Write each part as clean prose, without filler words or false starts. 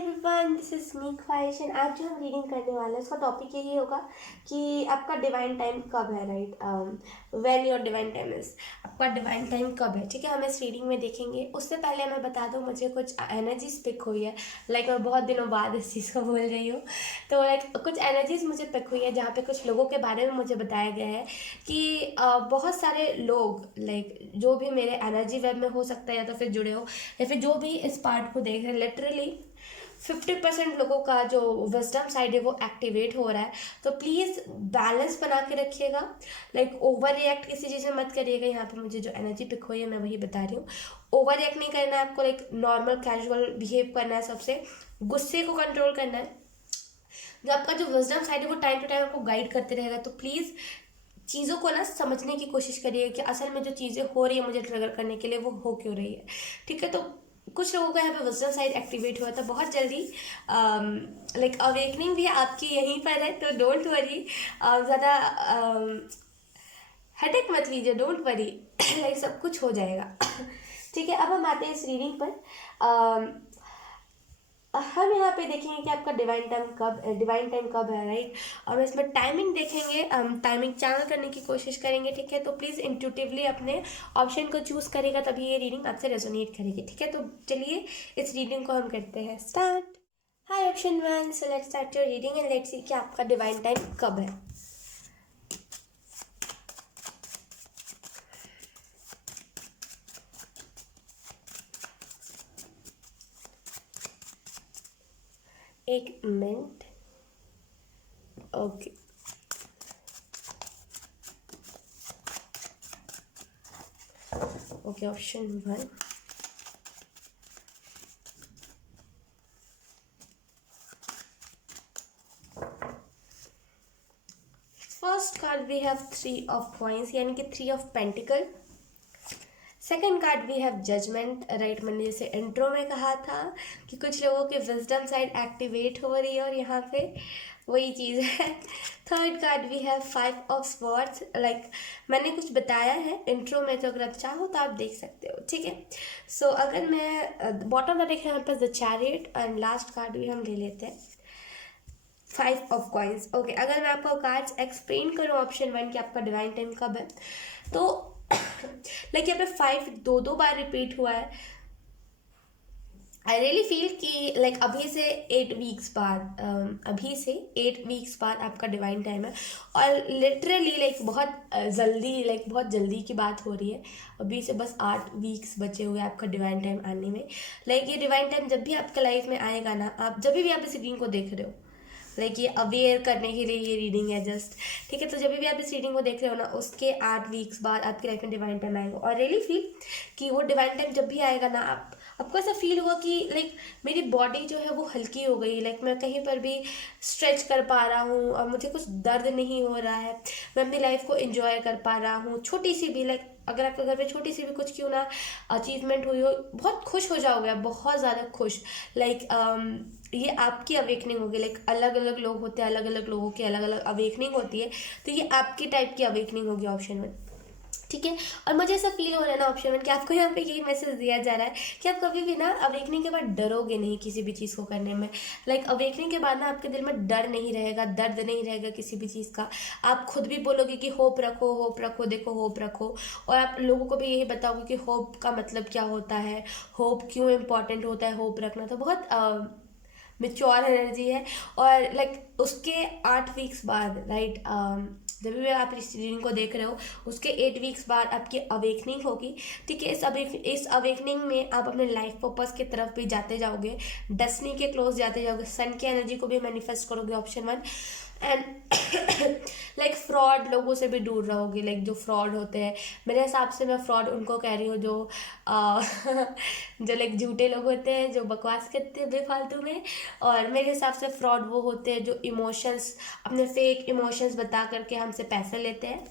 Everyone, this is me ख्वाहिश and आज जो हम रीडिंग करने वाले हैं उसका टॉपिक यही होगा कि आपका डिवाइन टाइम कब है, right. When your divine time is, आपका डिवाइन टाइम कब है, ठीक है। हम इस रीडिंग में देखेंगे। उससे पहले मैं बता दूं, मुझे कुछ एनर्जीज पिक हुई है। मैं बहुत दिनों बाद इस चीज़ को बोल रही हूँ। तो कुछ एनर्जीज मुझे पिक हुई है जहाँ पे कुछ लोगों के बारे में मुझे बताया गया है कि बहुत सारे लोग जो भी मेरे एनर्जी वेब में हो सकता है या तो फिर जुड़े हो या फिर जो भी इस पार्ट को देख रहे हैं, लिटरली 50% लोगों का जो विजडम साइड है वो एक्टिवेट हो रहा है। तो प्लीज़ बैलेंस बना के रखिएगा। ओवर रिएक्ट किसी चीज़ में मत करिएगा। यहाँ पे मुझे जो एनर्जी पिक हुई है मैं वही बता रही हूँ। ओवर रिएक्ट नहीं करना है आपको, नॉर्मल कैजुअल बिहेव करना है। सबसे गुस्से को कंट्रोल करना है। जो आपका जो विजडम साइड है वो टाइम टू टाइम आपको गाइड करते रहेगा। तो प्लीज़ चीज़ों को ना समझने की कोशिश करिए कि असल में जो चीज़ें हो रही है मुझे ट्रिगर करने के लिए वो हो क्यों रही है, ठीक है। तो कुछ लोगों का यहाँ पे विजडम साइड एक्टिवेट हुआ था बहुत जल्दी। अवेकनिंग भी आपकी यहीं पर है, तो डोंट वरी। ज़्यादा हेडेक मत लीजिए, डोंट वरी। सब कुछ हो जाएगा। ठीक है, अब हम आते हैं इस रीडिंग पर। हम यहाँ पे देखेंगे कि आपका डिवाइन टाइम कब है, राइट। और इसमें टाइमिंग देखेंगे, टाइमिंग चैनल करने की कोशिश करेंगे, ठीक है। तो प्लीज़ इंट्यूटिवली अपने ऑप्शन को चूज करेगा, तभी ये रीडिंग आपसे रेजोनेट करेगी, ठीक है। तो चलिए इस रीडिंग को हम करते हैं start. Hi option one, so let's start your reading and let's see कि आपका डिवाइन टाइम कब है। एक minute, okay. Okay, option one. First card we have three of coins, यानी कि three of pentacles. Second card we have judgement, right. मैंने जैसे intro में कहा था कि कुछ लोगों की विजडम साइड एक्टिवेट हो रही है और यहाँ पे वही चीज़ है। Third card we have five of swords. मैंने कुछ बताया है इंट्रो में, तो अगर आप चाहो तो आप देख सकते हो, ठीक है। सो अगर मैं बॉटम में देखें यहाँ पर the chariot, and last card भी हम ले लेते हैं फाइव ऑफ कॉइंस। ओके, अगर मैं आपको कार्ड्स एक्सप्लेन करूँ ऑप्शन वन कि आपका डिवाइन टाइम कब है, तो यहाँ पे फाइव दो बार रिपीट हुआ है। आई रियली फील कि अभी से 8 वीक्स बाद, आपका डिवाइन टाइम है। और लिटरली बहुत जल्दी की बात हो रही है। अभी से बस 8 वीक्स बचे हुए आपका डिवाइन टाइम आने में। ये डिवाइन टाइम जब भी आपका लाइफ में आएगा ना, आप जब भी आप इस रीडिंग को देख रहे हो, ये अवेयर करने के लिए ये रीडिंग है जस्ट, ठीक है। तो जब भी आप इस रीडिंग को देख रहे हो ना, उसके 8 वीक्स बाद आपकी लाइफ में डिवाइन टाइम आएगा। और रियली फील कि वो डिवाइन टाइम जब भी आएगा ना, आपको ऐसा फील होगा कि मेरी बॉडी जो है वो हल्की हो गई। मैं कहीं पर भी स्ट्रेच कर पा रहा हूँ और मुझे कुछ दर्द नहीं हो रहा है। मैं अपनी लाइफ को एंजॉय कर पा रहा हूँ। छोटी सी भी अगर आपके घर में छोटी सी भी कुछ क्यों ना अचीवमेंट हुई हो, बहुत खुश हो जाओगे आप, बहुत ज़्यादा खुश। ये आपकी अवेकनिंग होगी। अलग अलग लोग होते हैं, अलग अलग लोगों की अलग अलग अवेकनिंग होती है। तो ये आपकी टाइप की अवेकनिंग होगी ऑप्शन में, ठीक है। और मुझे ऐसा फील हो रहा है ना ऑप्शन में कि आपको यहाँ पे यही मैसेज दिया जा रहा है कि आप कभी भी ना अवेकनिंग के बाद डरोगे नहीं किसी भी चीज़ को करने में। अवेकनिंग के बाद ना आपके दिल में डर नहीं रहेगा, दर्द नहीं रहेगा किसी भी चीज़ का। आप खुद भी बोलोगे कि होप रखो, होप रखो, देखो होप रखो। और आप लोगों को भी यही बताओगे कि होप का मतलब क्या होता है, होप क्यों इम्पॉर्टेंट होता है होप रखना। तो बहुत मेच्योर एनर्जी है। और उसके 8 वीक्स बाद, राइट, जब भी आप इस रीडिंग को देख रहे हो, उसके 8 वीक्स बाद आपकी अवेकनिंग होगी, ठीक है। इस अवेकनिंग में आप अपने लाइफ पर्पस की तरफ भी जाते जाओगे, डेस्टिनी के क्लोज जाते जाओगे, सन की एनर्जी को भी मैनिफेस्ट करोगे ऑप्शन वन। एंड फ्रॉड लोगों से भी दूर रहोगे। जो फ्रॉड होते हैं, मेरे हिसाब से मैं फ्रॉड उनको कह रही हूँ जो जो झूठे लोग होते हैं, जो बकवास करते हैं बेफालतू में। और मेरे हिसाब से फ्रॉड वो होते हैं जो इमोशंस, अपने फेक इमोशंस बता करके हमसे पैसे लेते हैं।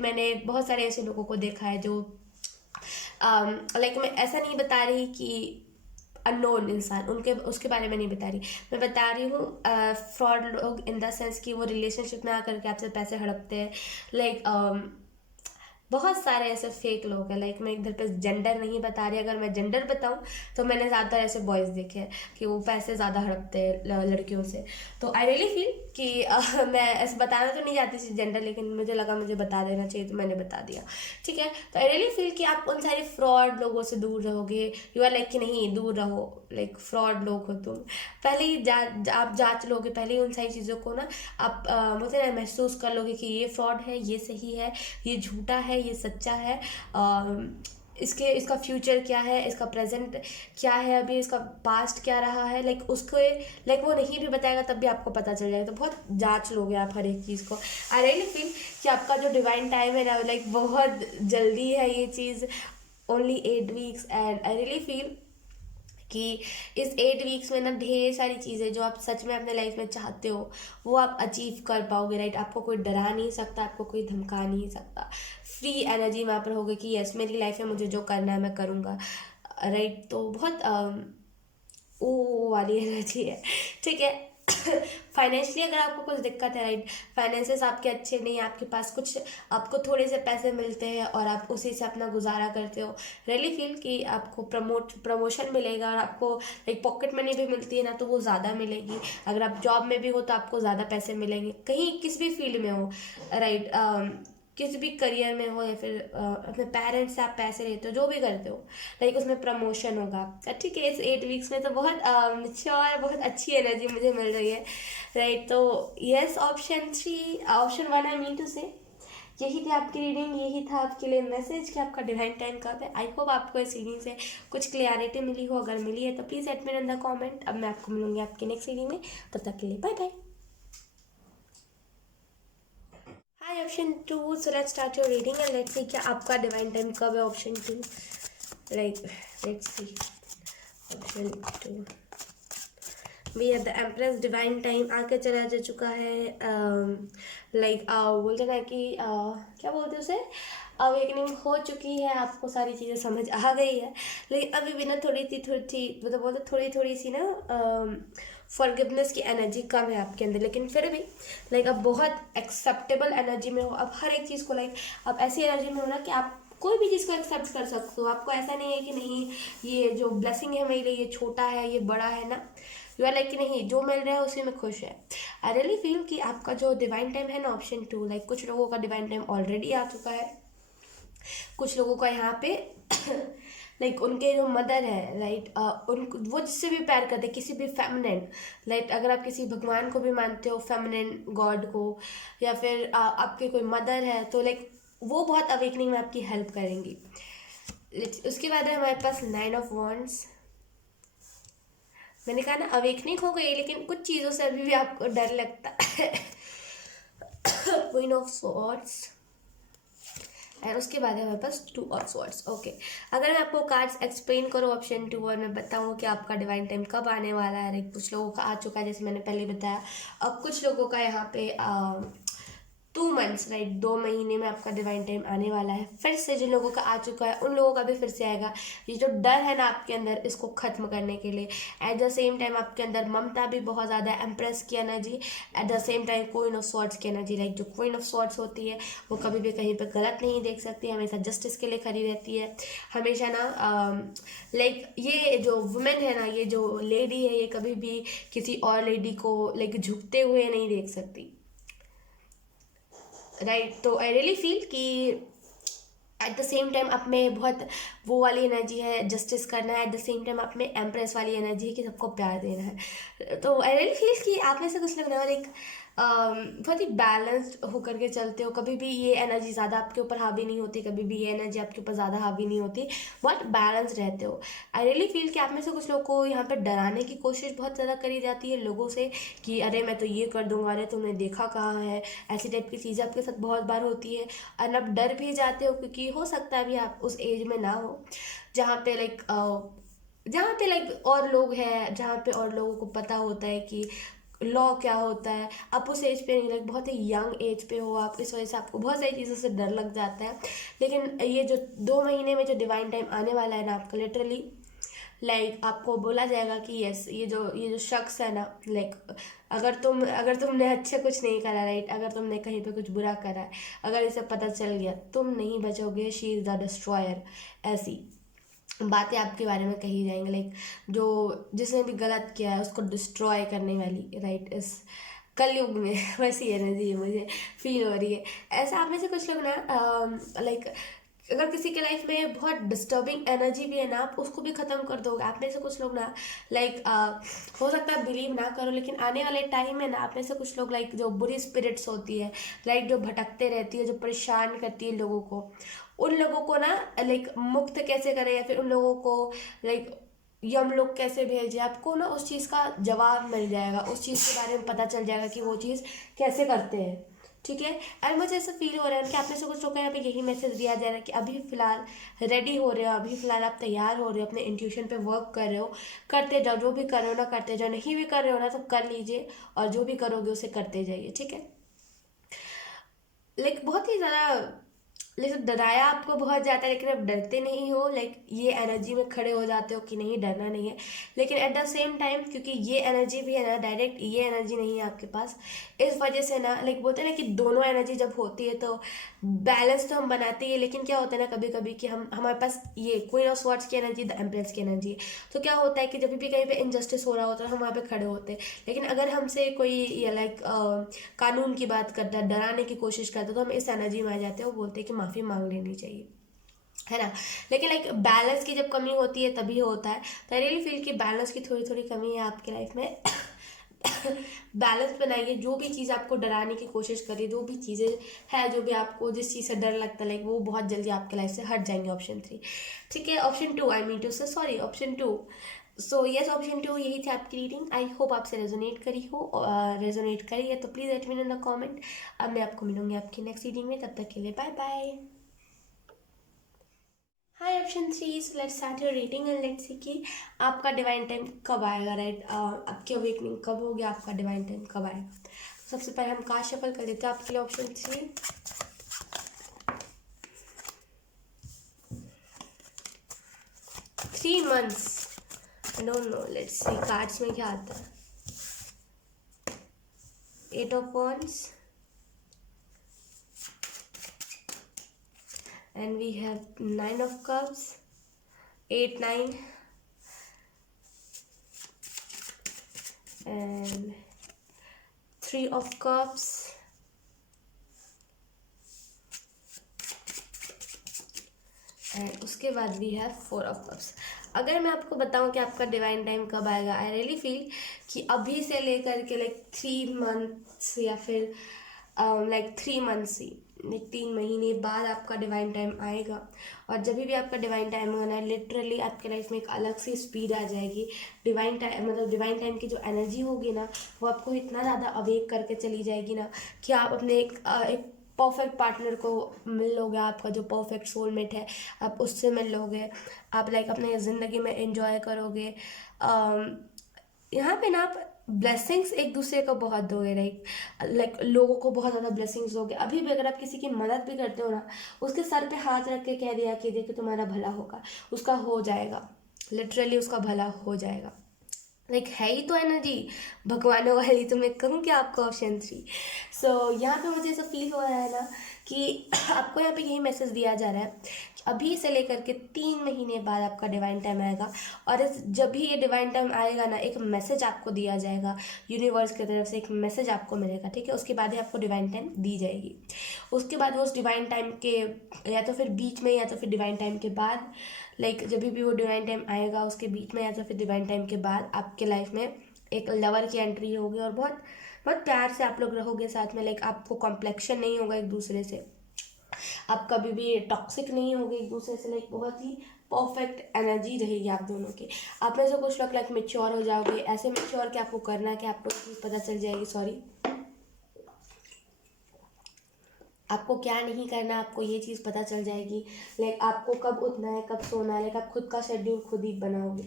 मैंने बहुत सारे ऐसे लोगों को देखा है जो मैं ऐसा नहीं बता रही कि अननोन इंसान, उनके उसके बारे में नहीं बता रही, मैं बता रही हूँ फ्रॉड लोग इन द सेंस कि वो रिलेशनशिप में आकर के आपसे पैसे हड़पते हैं। बहुत सारे ऐसे फेक लोग हैं। लाइक मैं इधर पे जेंडर नहीं बता रही, अगर मैं जेंडर बताऊं तो मैंने ज़्यादातर ऐसे बॉयज़ देखे हैं कि वो पैसे ज़्यादा हड़पते हैं लड़कियों से। तो आई रियली फील कि मैं ऐसे बताना तो नहीं चाहती थी जेंडर, लेकिन मुझे लगा मुझे बता देना चाहिए तो मैंने बता दिया, ठीक है। तो आई रियली फील कि आप उन सारे फ्रॉड लोगों से दूर रहोगे। यू आर लाइक कि नहीं दूर रहो, लाइक फ्रॉड लोग हो तुम। पहले ही आप जांच लोगे, पहले ही उन सारी चीज़ों को ना आप मुझे ना महसूस कर लोगे कि ये फ्रॉड है, ये सही है, ये झूठा है, ये सच्चा है, इसका फ्यूचर क्या है, इसका प्रेजेंट क्या है, अभी इसका पास्ट क्या रहा है, लाइक उसको लाइक वो नहीं भी बताएगा तब भी आपको पता चल जाएगा। तो बहुत जांच लोगे आप हर एक चीज़ को। आई रियली फील कि आपका जो डिवाइन टाइम है ना, लाइक बहुत जल्दी है ये चीज़, only 8 weeks. And I really feel कि इस 8 वीक्स में ना ढेर सारी चीज़ें जो आप सच में अपने लाइफ में चाहते हो वो आप अचीव कर पाओगे, राइट। आपको कोई डरा नहीं सकता, आपको कोई धमका नहीं सकता। फ्री एनर्जी में आप रहोगे कि यस मेरी लाइफ में मुझे जो करना है मैं करूँगा, राइट। तो बहुत वो वाली एनर्जी है, ठीक है। फाइनेंशियली अगर आपको कुछ दिक्कत है, राइट, फाइनेंसेस आपके अच्छे नहीं है, आपके पास कुछ आपको थोड़े से पैसे मिलते हैं और आप उसी से अपना गुजारा करते हो, रियली फील कि आपको प्रमोशन मिलेगा और आपको लाइक पॉकेट मनी भी मिलती है ना, तो वो ज़्यादा मिलेगी। अगर आप जॉब में भी हो तो आपको ज़्यादा पैसे मिलेंगे, कहीं किस भी फील्ड में हो, राइट, किसी भी करियर में हो, या फिर अपने पेरेंट्स से आप पैसे लेते हो, जो भी करते हो, लाइक उसमें प्रमोशन होगा आपका, ठीक है। इस 8 वीक्स में तो बहुत मैच्योर, बहुत अच्छी एनर्जी मुझे मिल रही है, राइट। तो yes, option 1 I mean to say यही थी आपकी रीडिंग, यही था आपके लिए मैसेज कि आपका डिवाइन टाइम कब है। आई होप आपको इस रीडिंग से कुछ क्लियरिटी मिली हो, अगर मिली है तो please let me know in the comment. अब मैं आपको मिलूंगी आपकी नेक्स्ट रीडिंग में, तब तक के लिए bye bye. Hi option 2, so let's start your reading and let's see क्या आपका डिवाइन टाइम कब है। Option 2, like let's see option 2, we have the empress. Divine time आके चला जा चुका है। लाइक बोलते ना कि क्या बोलते उसे, अवेकनिंग हो चुकी है, आपको सारी चीज़ें समझ आ गई है, लेकिन अभी भी ना थोड़ी मतलब बोलते थोड़ी थोड़ी सी ना फॉरगिवनेस की एनर्जी कम है आपके अंदर। लेकिन फिर भी लाइक अब बहुत एक्सेप्टेबल एनर्जी में हो, अब हर एक चीज़ को लाइक अब ऐसी एनर्जी में हो ना कि आप कोई भी चीज़ को एक्सेप्ट कर सकते हो। आपको ऐसा नहीं है कि नहीं ये जो ब्लेसिंग है मेरे लिए ये छोटा है, ये बड़ा है ना, यू आर लाइक कि नहीं जो मिल रहा है उसी में खुश है। आई रियली फील कि आपका जो डिवाइन टाइम है ना ऑप्शन 2, लाइक कुछ लोगों का डिवाइन टाइम ऑलरेडी आ चुका है, कुछ लोगों का यहाँ पे लाइक उनके जो मदर है, राइट, उन वो जिससे भी प्यार करते हैं, किसी भी फेमिनिन, लाइक अगर आप किसी भगवान को भी मानते हो, फेमिनिन गॉड को, या फिर आपके कोई मदर है, तो लाइक वो बहुत अवेकनिंग में आपकी हेल्प करेंगी। उसके बाद है हमारे पास 9 ऑफ वॉन्ड्स। मैंने कहा ना अवेकनिंग हो गई, लेकिन कुछ चीज़ों से अभी भी आपको डर लगता है। क्वीन ऑफ स्वॉर्ड्स, एंड उसके बाद है हमारे पास 2 ऑफ स्वॉर्ड्स। ओके, अगर मैं आपको कार्ड्स एक्सप्लेन करूँ ऑप्शन 2 और मैं बताऊँ कि आपका डिवाइन टाइम कब आने वाला है, लाइक कुछ लोगों का आ चुका है जैसे मैंने पहले बताया, अब कुछ लोगों का यहाँ पे 2 मंथ्स, राइट, 2 महीने में आपका डिवाइन टाइम आने वाला है। फिर से जिन लोगों का आ चुका है उन लोगों का भी फिर से आएगा। ये जो डर है ना आपके अंदर, इसको ख़त्म करने के लिए एट द सेम टाइम आपके अंदर ममता भी बहुत ज़्यादा, एम्प्रेस की energy, at the same time queen of swords की एनर्जी। लाइक जो क्वीन ऑफ स्वॉर्ड्स होती है वो कभी भी कहीं पर गलत नहीं देख सकती, हमेशा जस्टिस के लिए खड़ी रहती है, हमेशा ना लाइक ये जो वुमेन है ना, ये जो लेडी है, ये कभी भी किसी और लेडी को लाइक झुकते हुए नहीं देख सकती, राइट। तो आई रियली फील कि एट द सेम टाइम आप में बहुत वो वाली एनर्जी है जस्टिस करना है, एट द सेम टाइम आप में एम्प्रेस वाली एनर्जी है कि सबको प्यार देना है। तो आई रियली फील कि आप में से कुछ लोग ना एक बहुत ही बैलेंस्ड होकर के चलते हो, कभी भी ये एनर्जी ज़्यादा आपके ऊपर हावी नहीं होती, कभी भी ये एनर्जी आपके ऊपर ज़्यादा हावी नहीं होती, बहुत बैलेंस रहते हो। आई रियली फील कि आप में से कुछ लोग को यहाँ पर डराने की कोशिश बहुत ज़्यादा करी जाती है लोगों से कि अरे मैं तो ये कर दूंगा, अरे तुमने देखा कहाँ है, ऐसी टाइप की चीज़ें आपके साथ बहुत बार होती है। और आप डर भी जाते हो क्योंकि हो सकता है अभी आप उस एज में ना हो जहाँ पे लाइक और लोग हैं, जहाँ पे और लोगों को पता होता है कि लॉ क्या होता है। आप उस एज पे नहीं, लाइक बहुत ही यंग एज पे हो आप, इस वजह से आपको बहुत सारी चीज़ों से डर लग जाता है। लेकिन ये जो 2 महीने में जो डिवाइन टाइम आने वाला है ना आपका, लिटरली लाइक आपको बोला जाएगा कि यस ये जो शख्स है ना, लाइक अगर तुमने अच्छे कुछ नहीं करा, राइट, अगर तुमने कहीं पे कुछ बुरा करा है, अगर इसे पता चल गया, तुम नहीं बचोगे, शी इज़ द डिस्ट्रॉयर, ऐसी बातें आपके बारे में कही जाएंगी। लाइक जो जिसने भी गलत किया है उसको डिस्ट्रॉय करने वाली, राइट, इस कलयुग में वैसी एनर्जी मुझे फील हो रही है। ऐसा आप में से कुछ लोग ना लाइक अगर किसी के लाइफ में बहुत डिस्टर्बिंग एनर्जी भी है ना, आप उसको भी ख़त्म कर दोगे। आप में से कुछ लोग ना लाइक हो सकता है बिलीव ना करो, लेकिन आने वाले टाइम में ना आप में से कुछ लोग लाइक जो बुरी स्पिरिट्स होती है, लाइक जो भटकते रहती है, जो परेशान करती है लोगों को, उन लोगों को ना लाइक मुक्त कैसे करें, या फिर उन लोगों को लाइक यम लोग कैसे भेजे, आपको ना उस चीज़ का जवाब मिल जाएगा, उस चीज़ के बारे में पता चल जाएगा कि वो चीज़ कैसे करते हैं। ठीक है, एंड मुझे ऐसा फील हो रहा है कि आप में से कुछ लोग यहाँ पे यही मैसेज दिया जा रहा है कि अभी फ़िलहाल रेडी हो रहे हो, अभी फ़िलहाल आप तैयार हो रहे हो, अपने इंट्यूशन पे वर्क कर रहे हो, करते जाओ, जो भी कर रहे हो ना करते जाओ, नहीं भी कर रहे हो ना तो कर लीजिए, और जो भी करोगे उसे करते जाइए। ठीक है, लाइक बहुत ही ज़्यादा, लेकिन डराया आपको बहुत ज़्यादा है, लेकिन आप डरते नहीं हो, लाइक ये एनर्जी में खड़े हो जाते हो कि नहीं डरना नहीं है, लेकिन एट द सेम टाइम क्योंकि ये एनर्जी भी है ना, डायरेक्ट ये एनर्जी नहीं है आपके पास, इस वजह से ना लाइक बोलते हैं ना कि दोनों एनर्जी जब होती है तो बैलेंस तो हम बनाते हैं, लेकिन क्या होता है ना कभी कभी कि हमारे पास ये क्वीन ऑफ स्वॉर्ड्स की एनर्जी, द एम्प्रेस की एनर्जी है, तो क्या होता है कि जब भी कहीं पे इनजस्टिस हो रहा होता है हम वहाँ पे खड़े होते हैं, लेकिन अगर हमसे कोई ये लाइक कानून की बात करता है, डराने की कोशिश करता है, तो हम इस एनर्जी में आ जाते हैं, वो बोलते हैं कि माफ़ी मांग लेनी चाहिए, है ना। लेकिन लाइक बैलेंस की जब कमी होती है तभी होता है, तो आई रियली फील कि बैलेंस की थोड़ी थोड़ी कमी है आपकी लाइफ में। बैलेंस बनाइए, जो भी चीज़ आपको डराने की कोशिश करिए, जो भी चीज़ें है, जो भी आपको जिस चीज़ से डर लगता है लाइक वो बहुत जल्दी आपके लाइफ से हट जाएंगे। ऑप्शन 3, ठीक है, ऑप्शन 2 आई मीन टू से sorry, option 2। So yes, option 2 यही थी आपकी रीडिंग। आई होप आपसे रेजोनेट करी हो, रेजोनेट करी है तो please let me know in the comment. अब मैं आपको मिलूंगी आपकी नेक्स्ट रीडिंग में, तब तक के लिए bye bye. Hi option 3, so let's start your reading and let's see कि आपका डिवाइन टाइम कब आएगा, राइट, आपकी अवेकनिंग कब होगी, आपका डिवाइन टाइम कब आएगा। तो सबसे पहले हम कार्ड शफल कर लेते हैं आपके लिए option 3। 3 months, I don't know, let's see cards में क्या आता है। 8 of Wands and we have 9 of Cups, 8 9 and 3 of Cups and उसके बाद वी हैव 4 of Cups। अगर मैं आपको बताऊं कि आपका डिवाइन टाइम कब आएगा, आई रियली फील कि अभी से लेकर के लाइक 3 months या फिर लाइक 3 months ही, लाइक 3 महीने बाद आपका डिवाइन टाइम आएगा। और जब भी आपका डिवाइन टाइम होगा ना, लिटरली आपके लाइफ में एक अलग सी स्पीड आ जाएगी। डिवाइन टाइम मतलब डिवाइन टाइम की जो एनर्जी होगी ना, वो आपको इतना ज़्यादा अवेक करके चली जाएगी ना कि आप अपने एक परफेक्ट पार्टनर को मिल लोगे, आपका जो परफेक्ट सोलमेट है आप उससे मिल लोगे, आप लाइक अपने ज़िंदगी में एंजॉय करोगे। यहाँ पे ना आप ब्लेसिंग्स एक दूसरे को बहुत दोगे, लाइक लोगों को बहुत ज़्यादा ब्लेसिंग्स दोगे। अभी भी अगर आप किसी की मदद भी करते हो ना, उसके सर पे हाथ रख के कह दिया कि देखो तुम्हारा भला होगा, उसका हो जाएगा, लिटरली उसका भला हो जाएगा। लाइक है ही तो एनर्जी भगवानों वाली, तो मैं कहूँ कि आपको ऑप्शन 3। सो यहाँ पे मुझे ऐसा फील हो रहा है ना कि आपको यहाँ पे यही मैसेज दिया जा रहा है कि अभी से लेकर के 3 महीने बाद आपका डिवाइन टाइम आएगा। और जब भी ये डिवाइन टाइम आएगा ना, एक मैसेज आपको दिया जाएगा यूनिवर्स की तरफ से, एक मैसेज आपको मिलेगा, ठीक है। उसके बाद ही आपको डिवाइन टाइम दी जाएगी। उसके बाद वो उस डिवाइन टाइम के या तो फिर बीच में या तो फिर डिवाइन टाइम के बाद, लाइक जब भी वो डिवाइन टाइम आएगा उसके बीच में या तो फिर डिवाइन टाइम के बाद आपके लाइफ में एक लवर की एंट्री होगी, और बहुत बहुत प्यार से आप लोग रहोगे साथ में। लाइक आपको कॉम्प्लेक्शन नहीं होगा एक दूसरे से, आप कभी भी टॉक्सिक नहीं होगे एक दूसरे से, लाइक बहुत ही परफेक्ट एनर्जी रहेगी आप दोनों की। आप में से कुछ लोग लाइक मेच्योर हो जाओगे, ऐसे मेच्योर कि आपको करना कि आपको चीज़ पता चल जाएगी, सॉरी, आपको क्या नहीं करना, आपको ये चीज़ पता चल जाएगी। लाइक आपको कब उठना है, कब सोना है, लाइक आप खुद का शेड्यूल खुद ही बनाओगे,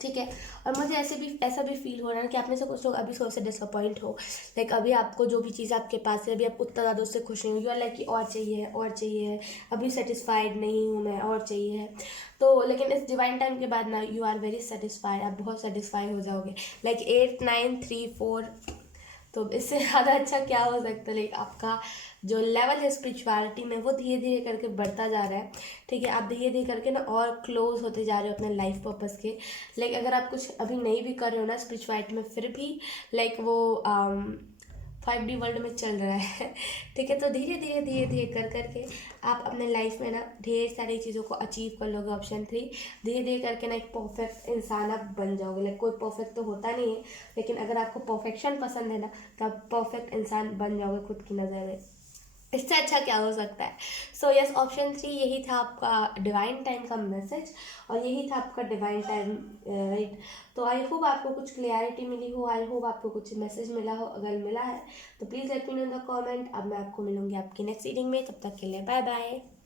ठीक है। और मुझे ऐसा भी फील हो रहा है कि आप में से कुछ लोग अभी थोड़ा सा डिसअपॉइंट हो, लाइक अभी आपको जो भी चीज़ आपके पास है अभी आप उतना ज़्यादा उससे खुश नहीं हो, यू आर लाइक कि और चाहिए और चाहिए, अभी सेटिस्फाइड नहीं हूँ मैं, और चाहिए है। तो लेकिन इस डिवाइन टाइम के बाद ना यू आर वेरी सेटिस्फाइड, आप बहुत सेटिस्फाई हो जाओगे, लाइक 8 9 3 4। तो इससे ज़्यादा अच्छा क्या हो सकता है, लाइक आपका जो लेवल है स्पिरिचुअलिटी में वो धीरे धीरे करके बढ़ता जा रहा है। ठीक है, आप धीरे धीरे करके ना और क्लोज होते जा रहे हो अपने लाइफ पर्पस के। लाइक अगर आप कुछ अभी नहीं भी कर रहे हो ना स्पिरिचुअलिटी में, फिर भी लाइक वो 5D वर्ल्ड में चल रहा है। ठीक है, तो धीरे धीरे धीरे धीरे कर करके आप अपने लाइफ में ना ढेर सारी चीज़ों को अचीव कर लोगे। ऑप्शन 3, धीरे धीरे करके ना एक परफेक्ट इंसान आप बन जाओगे। लाइक कोई परफेक्ट तो होता नहीं है, लेकिन अगर आपको परफेक्शन पसंद है ना तो आप परफेक्ट इंसान बन जाओगे खुद की नज़र में। इससे अच्छा क्या हो सकता है। सो यस, ऑप्शन 3 यही था आपका डिवाइन टाइम का मैसेज, और यही था आपका डिवाइन टाइम, राइट। तो आई होप आपको कुछ क्लियरिटी मिली हो, आई होप आपको कुछ मैसेज मिला हो। अगर मिला है तो please let me know in the comment. अब मैं आपको मिलूंगी आपकी नेक्स्ट रीडिंग में, तब तक के लिए बाय बाय।